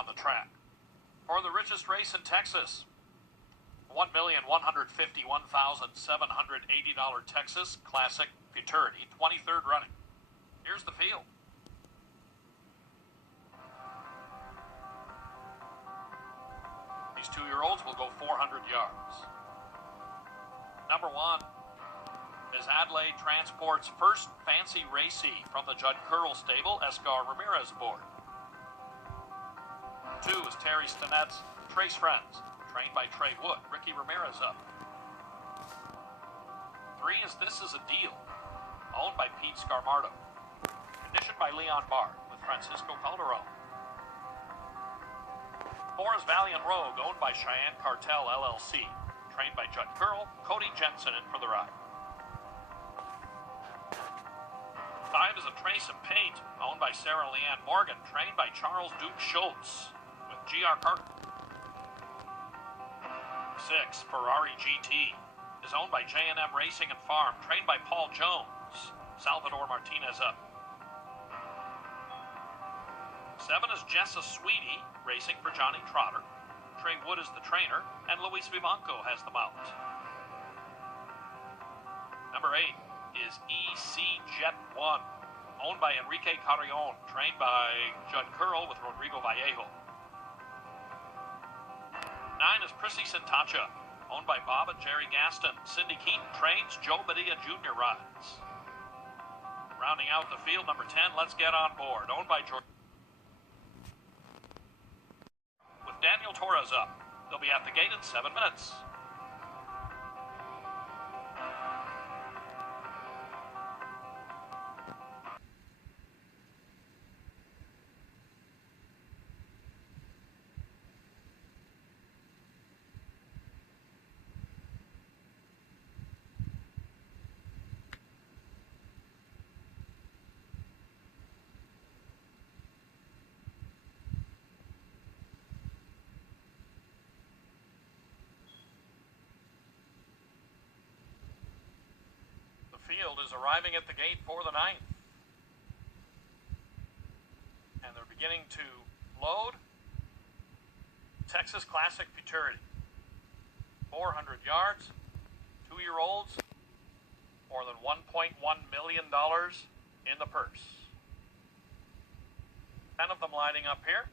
on the track. For the richest race in Texas, $1,151,780 Texas Classic Futurity, 23rd running. Here's the field. These 2-year-olds will go 400 yards. Number 1 is Adelaide Transport's first Fancy Racy from the Judd Curl stable, Escar Ramirez aboard. 2 is Terry Stinnett's Trace Friends, trained by Trey Wood, Ricky Ramirez up. 3 is This Is a Deal, owned by Pete Scarmardo. Conditioned by Leon Bard with Francisco Calderon. 4 is Valiant Rogue, owned by Cheyenne Cartel LLC, trained by Judd Curl, Cody Jensen in for the ride. 5 is a Trace of Paint, owned by Sarah Leanne Morgan, trained by Charles Duke Schultz with G.R. Carter. 6, Ferrari GT, is owned by J&M Racing and Farm, trained by Paul Jones, Salvador Martinez up. 7 is Jessa Sweetie, racing for Johnny Trotter. Trey Wood is the trainer, and Luis Vivanco has the mount. Number 8 is EC Jet 1, owned by Enrique Carrion, trained by Judd Curl with Rodrigo Vallejo. 9 is Prissy Sintacha, owned by Bob and Jerry Gaston. Cindy Keaton trains, Joe Medina Jr. rides. Rounding out the field, number 10, Let's Get On Board, owned by George. With Daniel Torres up, they'll be at the gate in 7 minutes. Field is arriving at the gate for the 9th. And they're beginning to load. Texas Classic Futurity. 400 yards, 2-year-olds, more than $1.1 million in the purse. 10 of them lining up here.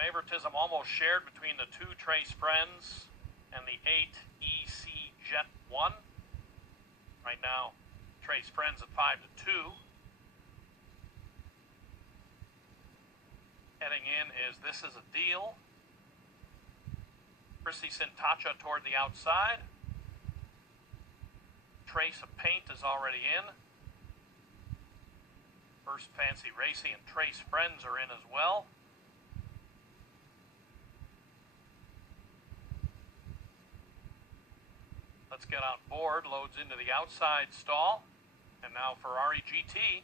Favoritism almost shared between the 2 Trace Friends and the 8 EC Jet 1. Right now, Trace Friends at 5-2. Heading in is This Is a Deal. Prissy Sintacha toward the outside. Trace of Paint is already in. First Fancy Racy and Trace Friends are in as well. Let's Get On Board loads into the outside stall. And now Ferrari GT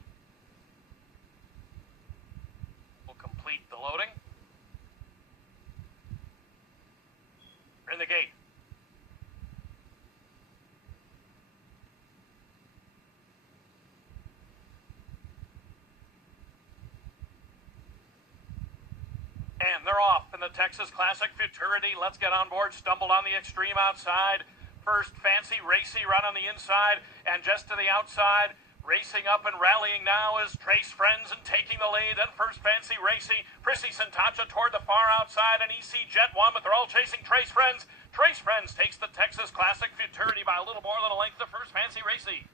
will complete the loading. We're in the gate. And they're off in the Texas Classic Futurity. Let's Get On Board stumbled on the extreme outside. First Fancy Racy run on the inside, and just to the outside, racing up and rallying now is Trace Friends and taking the lead. Then First Fancy Racy, Prissy Sintacha toward the far outside, and EC Jet 1, but they're all chasing Trace Friends. Trace Friends takes the Texas Classic Futurity by a little more than a length of First Fancy Racy.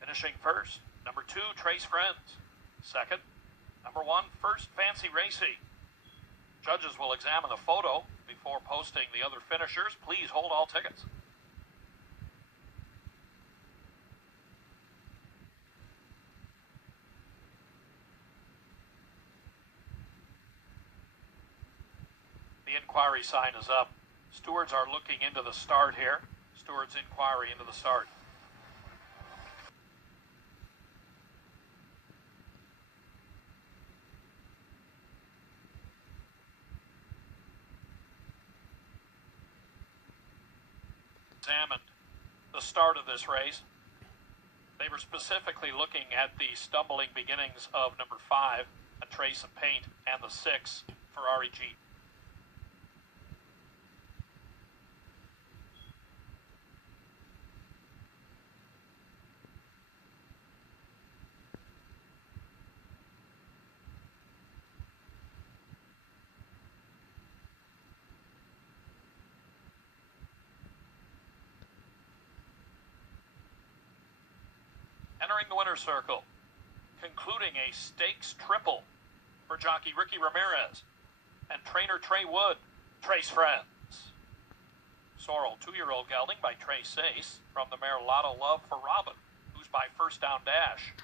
Finishing first, number 2, Trace Friends. Second, number 1, First Fancy Racy. Judges will examine the photo before posting the other finishers. Please hold all tickets. inquiry sign is up. Stewards are looking into the start here. Stewards' inquiry into the start. Examined the start of this race. They were specifically looking at the stumbling beginnings of number 5, A Trace of Paint, and the 6, Ferrari Jeep. Entering the winner's circle, concluding a stakes triple for jockey Ricky Ramirez and trainer Trey Wood, Trace Friends. Sorrel, 2-year-old gelding by Trey Sace from the mare Lotto Love for Robin, who's by First Down Dash.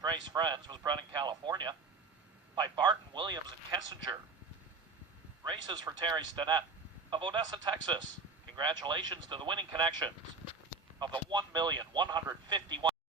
Trace Friends was bred in California by Barton, Williams, and Kessinger. Races for Terry Stinnett of Odessa, Texas. Congratulations to the winning connections of the $1,151,000